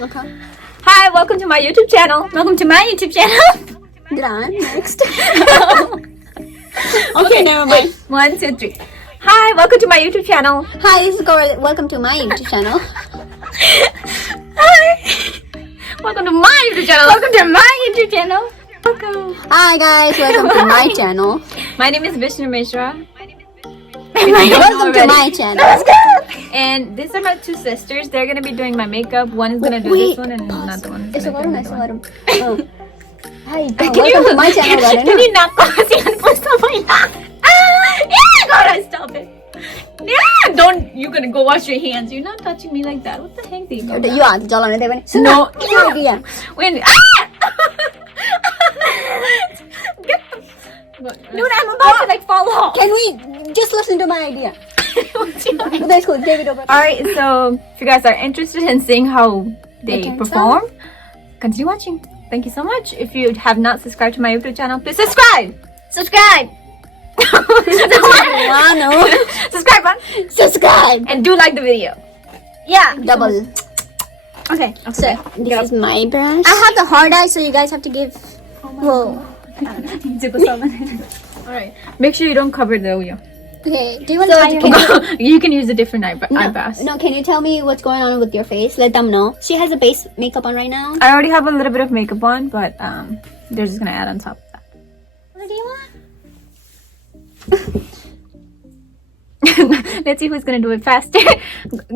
Okay. Hi, welcome to my YouTube channel. Welcome to my YouTube channel. Did I? Next. Okay, never mind. Wait, 1, 2, 3. Hi, welcome to my YouTube channel. Hi, this is Cora. Welcome to my YouTube channel. Hi. Welcome to my YouTube channel. Welcome to my YouTube channel. Welcome. Hi guys, welcome to my channell. My name is Bishnumm. Welcome to my channel. And these are my two sisters. They're gonna be doing my makeup. One is gonna do this one, and another one. It's a gonna nice do the other one. one. Hi, Can welcome to my channel. Can you not cause yan po sa may Yeah, Cora, stop it. Yeah, don't. You're gonna go wash your hands. You're not touching me like that. What the heck, do you go? You are jalan na tayo. No. Yeah. When Dude, I'm about to like fall off. Can we just listen to my idea? That's cool. David over. Alright, so if you guys are interested in seeing how they Okay, perform, continue watching. Thank you so much. If you have not subscribed to my YouTube channel, please subscribe! Subscribe! Subscribe, man! Subscribe. And do like the video. Yeah! Double. Okay, So this is my brush. I have the hard eye, so you guys have to give. Whoa. Alright, make sure you don't cover the wheel. Okay. Do you want to? You can use a different eyebrows. No, can you tell me what's going on with your face? Let them know. She has a base makeup on right now. I already have a little bit of makeup on, but they're just gonna add on top of that. What do you want? Let's see who's gonna do it faster.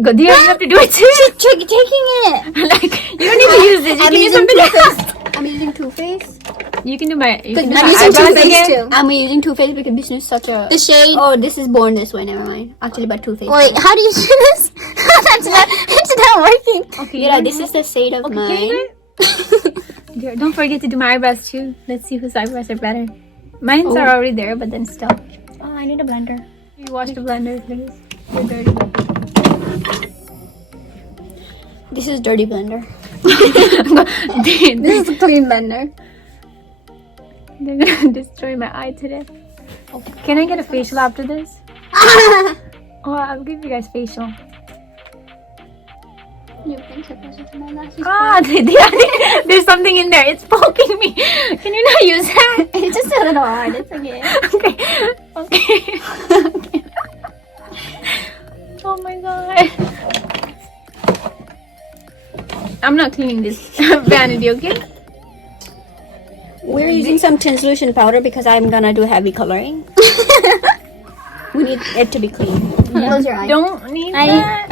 Go, do you have to do it too? She's taking it. Like, you don't need to use this. You can use something else. I'm using Too Faced. You can do my. You can do I'm my using Too eyebrows Faced again. too. I'm using Too Faced because Bishnumm is such a. The shade. Oh, this is Born This Way. Never mind. Actually, but Too Faced. Wait, how do you do this? It's not working. Okay. Yeah, this is the shade of mine. Here, don't forget to do my eyebrows too. Let's see whose eyebrows are better. Mine's are already there, but then still. Oh, I need a blender. You wash the blender, please. They're dirty. This is dirty blender. This This is a clean blender. They're gonna destroy my eye today. Can I get a facial after this? Oh, I'll give you guys facial. Ah, there's something in there. It's poking me. Can you not use that? It's just a little hard. It's okay. Okay. Oh my god. I'm not cleaning this vanity, okay? We're using some translucent powder because I'm gonna do heavy coloring. We need it to be clean. Close your eyes. Don't need that.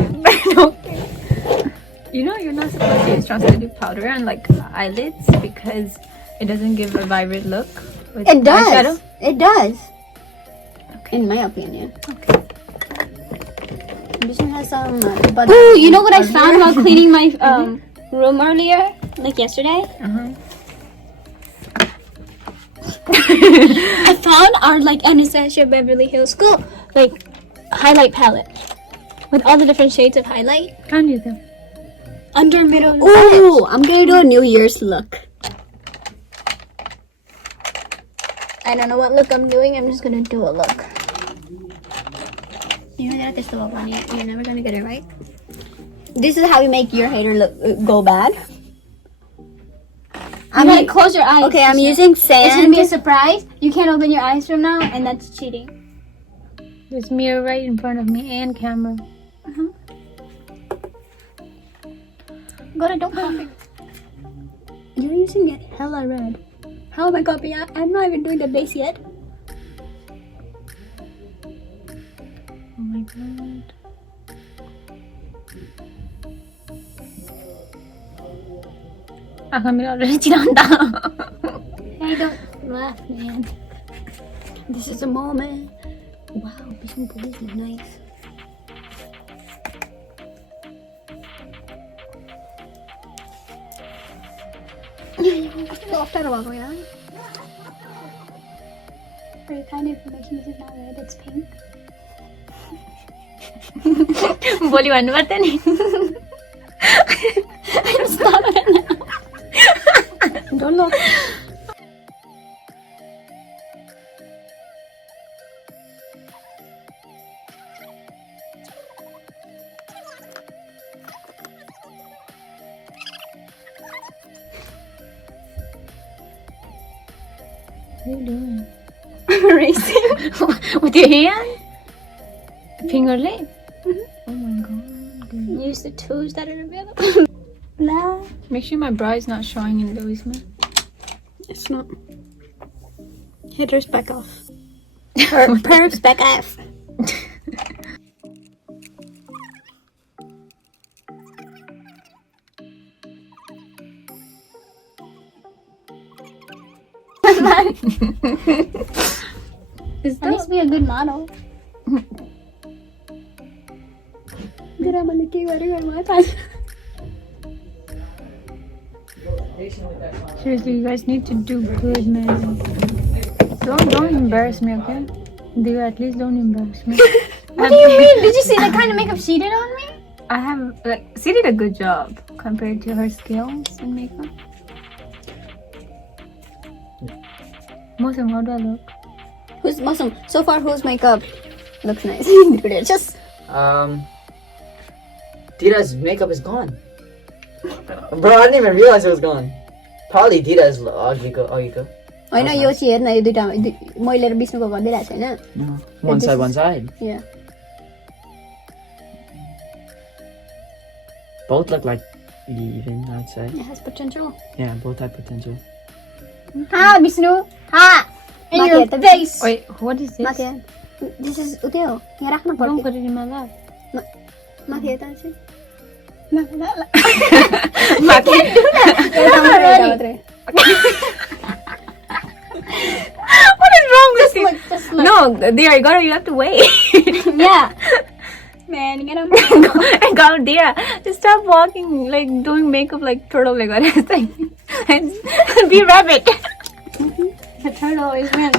Okay. You know you're not supposed to use translucent powder on like eyelids because it doesn't give a vibrant look. With It does. eyeshadow. It does. Okay. In my opinion. Okay. This one has some. Ooh, you know what I found while cleaning my room earlier, like yesterday? I found our like Anastasia Beverly Hills School like highlight palette with all the different shades of highlight. Can't use them. Under middle. Ooh, I'm gonna do a New Year's look. I don't know what look I'm doing. I'm just gonna do a look. You know that there's still one. You're never gonna get it right. This is how you make your hater look go bad. I'm gonna close your eyes. Okay, I'm using sand. It's gonna be a surprise. You can't open your eyes from now, and that's cheating. There's mirror right in front of me and camera. Gotta don't copy. You're using it hella red. How am I copying? I'm not even doing the base yet. Oh my god. Hey, don't laugh, man. This is a moment. Wow, Bishnumm is nice. For your kind information, this is not red, it's pink. Boleh warna mata ni. Stop it now. Don't look. What are you doing? Erasing. With your hand? Finger lip? Oh my god. Use the tools that are available. Nah. Make sure my bra is not showing in those, man. It's not. Hitter's back off. Perps back off. That needs to be a good model. Seriously, you guys need to do good, man. Don't embarrass me, okay? Dear, at least don't embarrass me. What do you mean? Did you see the kind of makeup she did on me? I have, she did a good job compared to her skills in makeup. Mosam, how do I look? Who's awesome? So far, whose makeup looks nice? Just Dita's makeup is gone. Bro, I didn't even realize it was gone. Probably Dita's ugly. I know you see it. I do that. My little Bishnumm go there, right? No. One side. Yeah. Both look like even, I'd say. It has potential. Yeah, both have potential. Ha, Bishnumm. Ha. In your face. Wait, what is this? Mati. This is Udeo. Here, rakna Don't पर्छ. put it in my lap. Mati यता चाहिँ. Ma can't do that. What is wrong with you? Just look. No, dear, you have to wait. Yeah. Man, you gotta Go, dear, just stop walking, like doing makeup like turtle, like what is like, and be a rabbit. The turtle is win.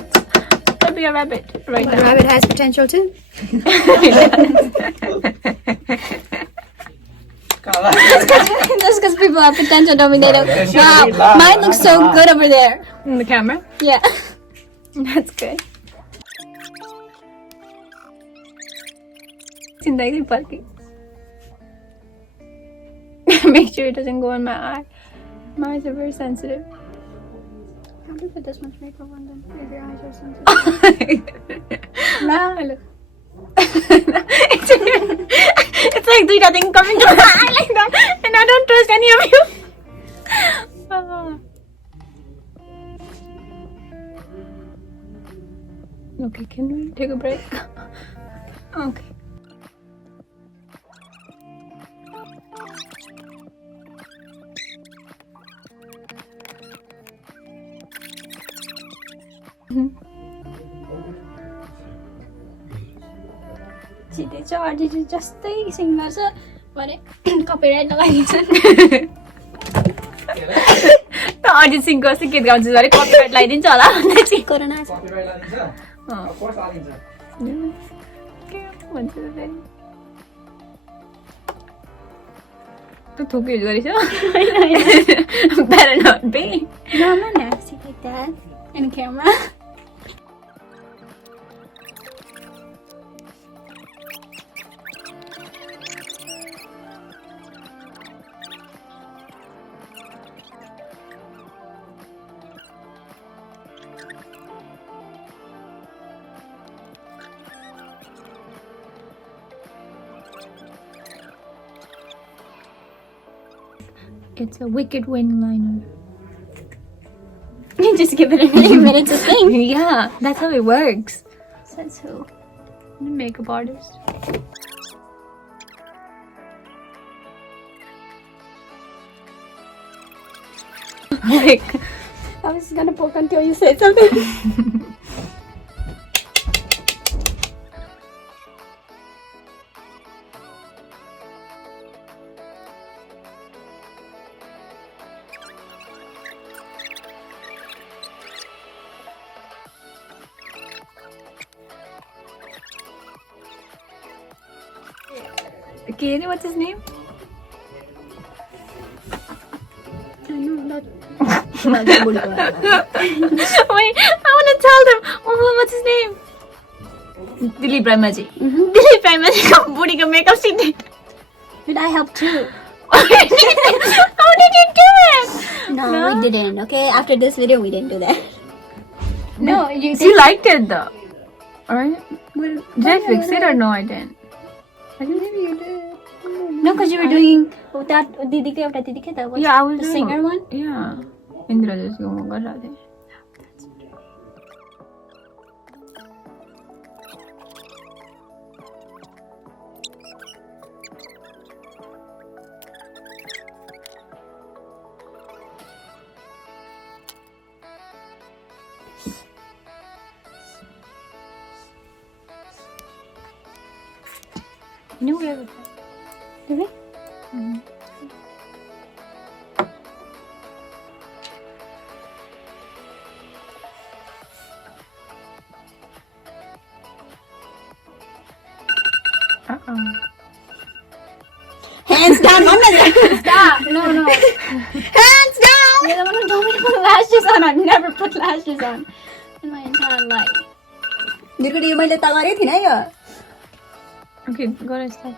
Be a rabbit right now. Rabbit has potential too. Just because people have potential don't mean they don't. Wow, mine looks so good over there. In the camera? Yeah. That's good. Make sure it doesn't go in my eye. My eyes are very sensitive. How do you put this much makeup on them? If your eyes are sensitive. Nah, look. It's like do nothing coming to my eye like that, and I don't trust any of you. Okay, can we take a break? Okay. Chị cho जस्तै singer छ भने copyright लगाइन्छ त अरिजित सिंहको अस्ति गीत गाउँछु अरे copyright लगाइदिन्छ होला भन्दै चाहिँ कोरोना छ थुक्यो गरेछ better not be. No, I'm not nasty like that in camera. It's a wicked wing liner. Just give it a minute to sing. Yeah, that's how it works. Says who? Makeup artist. Like, I was gonna poke until you said something. Okay, what's his name? I know that. Wait, I want to tell them. Oh, what's his name? Dilip Raimaji. Dilip Raimaji ka body ka makeup she did. Did I help too? How did you do it? No, we didn't. Okay, after this video, we didn't do that. No, you She liked it though. Alright? Well, Did I fix it or no? I didn't. maybe you did. No, because you were doing that Didi Ke Apna Didi Ke, that was Yeah, I was the doing singer one. Yeah. Indra just going to go. You know we have a Really? Hands down, Mama. Stop. No. Hands down. You're the one who told me to put lashes on. I've never put lashes on in my entire life. Okay, go to sleep.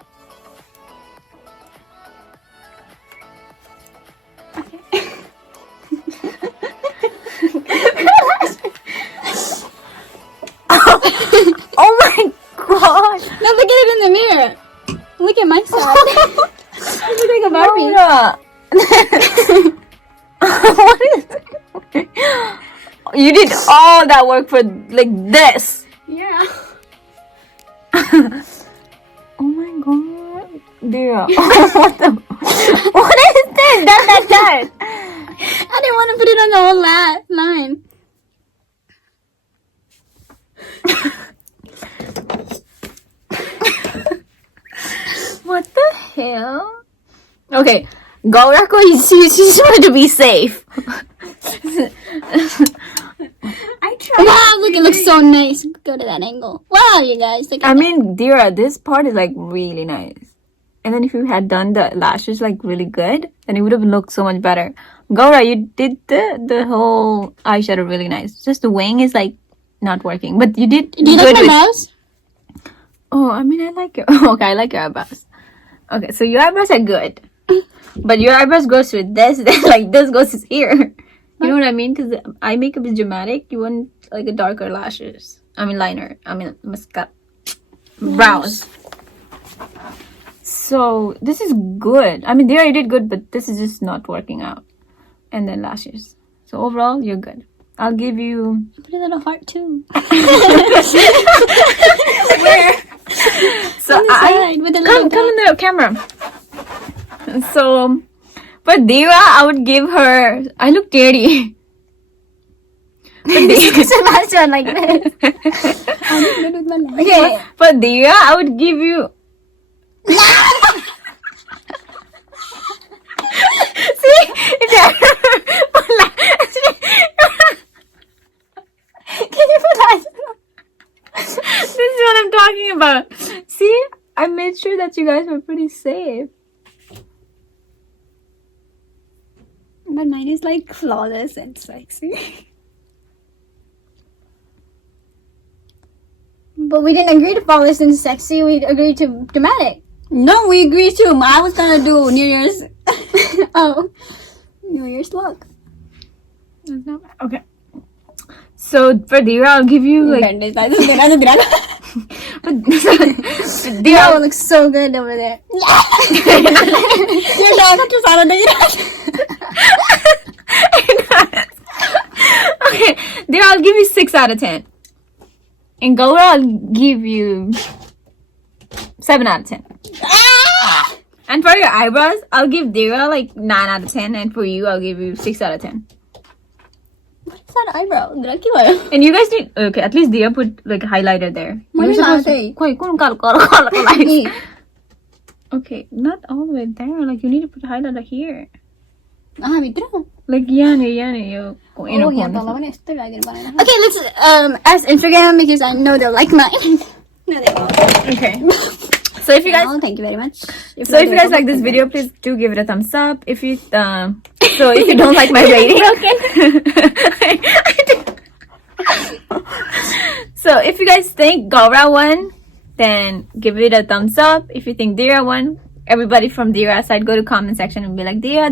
Oh my god! No, look at it in the mirror. Look at myself. You look like a Barbie. Laura. What is it? You did all that work for like this. Yeah. Oh my god. Dear. What the? What is this? That. I didn't want to put it on the whole line. What the hell? Okay. Gaurako, she's trying to be safe. I tried. Wow, look, it looks so nice. Go to that angle. Wow, you guys. Look at I mean, Dira, this part is like really nice. And then if you had done the lashes like really good, then it would have looked so much better. Gaura, you did the whole eyeshadow really nice. Just the wing is like not working. But you did. Do you like my brows? Oh, I mean, I like your. Okay, I like your eyebrows. Okay, so your eyebrows are good. But your eyebrows goes with this, then like this goes here. You know what I mean? Because eye makeup is dramatic. You want like a darker lashes. I mean liner. I mean mascara. Brows. So this is good. I mean, there you did good, but this is just not working out. And then lashes. So overall, you're good. I'll give you. Put a little heart too. Where? So Side, with a come in the camera. So for Deva, I would give her. I look dirty. last one like this. Okay. For Deva, I would give you. See, Can you put that? this is what I'm talking about. See, I made sure that you guys were pretty safe. But mine is like flawless and sexy. But we didn't agree to flawless and sexy. We agreed to dramatic. No, we agreed to. I was gonna do New Year's. Oh, New Year's look. Okay. So for Dira, I'll give you like. Dira looks so good over there. Your dog just out of the. Okay, Dira, I'll give you 6 out of 10. And Gaura, I'll give you 7 out of 10. And for your eyebrows, I'll give Dira like 9 out of 10. And for you, I'll give you 6 out of 10. What's that eyebrow? And you guys need, okay, at least Dira put like highlighter there. Okay, not all the way there. Like you need to put highlighter here. Like yan. Okay, let's ask Instagram because I know they'll like mine. No, they won't. Okay. So if you guys, thank you very much. If you guys like this video, please do give it a thumbs up. If you so if you don't like my rating, so if you guys think Gaura won, then give it a thumbs up. If you think Dira won, everybody from Dira side, go to comment section and be like Dira.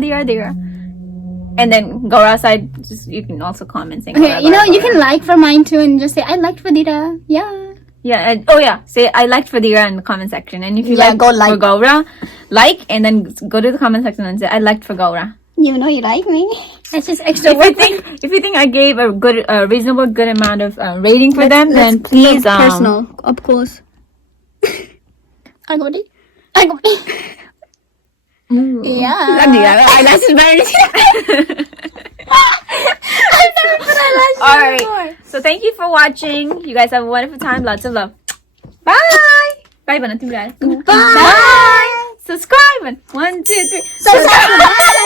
And then Gaura side, just you can also comment saying. Okay, Gaura, you know, Gaura, you Gaura. can like for mine too and just say, I liked Fadira. Yeah. Yeah. Oh yeah. Say I liked Fadira in the comment section, and if you Yeah, like go like. for Gaura, like, and then go to the comment section and say I liked for Gaura. You know you like me. It's just extra If work. you think I gave a good, reasonable, good amount of rating for them, then please personal, up close. I go deep. Yeah. Eyelashes better. I've never put eyelashes All right. before. So thank you for watching. You guys have a wonderful time. Lots of love. Bye. Bye. Bye. Bye. Subscribe. 1, 2, 3. Subscribe.